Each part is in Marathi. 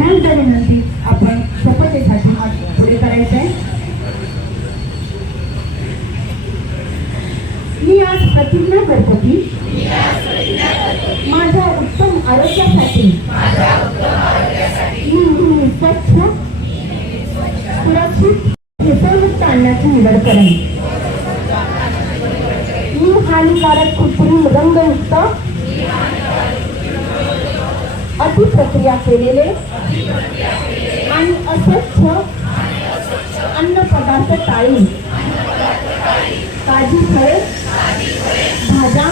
सगळ्यांच्या विनंती आपण शपथेसाठी हात पुढे करायचे आहे. मी आज प्रतिज्ञा करतो की माझ्या उत्तम आरोग्यासाठी मी स्वच्छ सुरक्षित भेसळमुक्त अन्नाची निवड करेन. मी हानिकारक कृत्रिम रंगयुक्त अतिप्रक्रिया केलेले आणि अस्वच्छ अन्न पदार्थ टाळीन. ताजी फळे, भाज्या,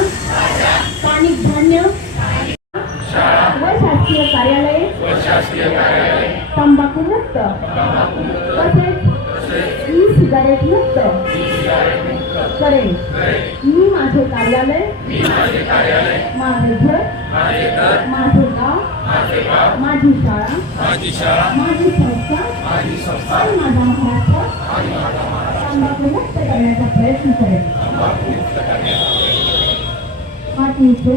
स्थानिक धान्य व शासकीय कार्यालये तंबाखू मुक्त तसेच ई सिगारेट मुक्त करेन. मी माझे कार्यालय, माझे घर, माझे गाव, माझी शाळा, माझी संस्था आणि माझा महाराष्ट्र तंबाखू मुक्त करण्याचा प्रयत्न करेन. हात नीचे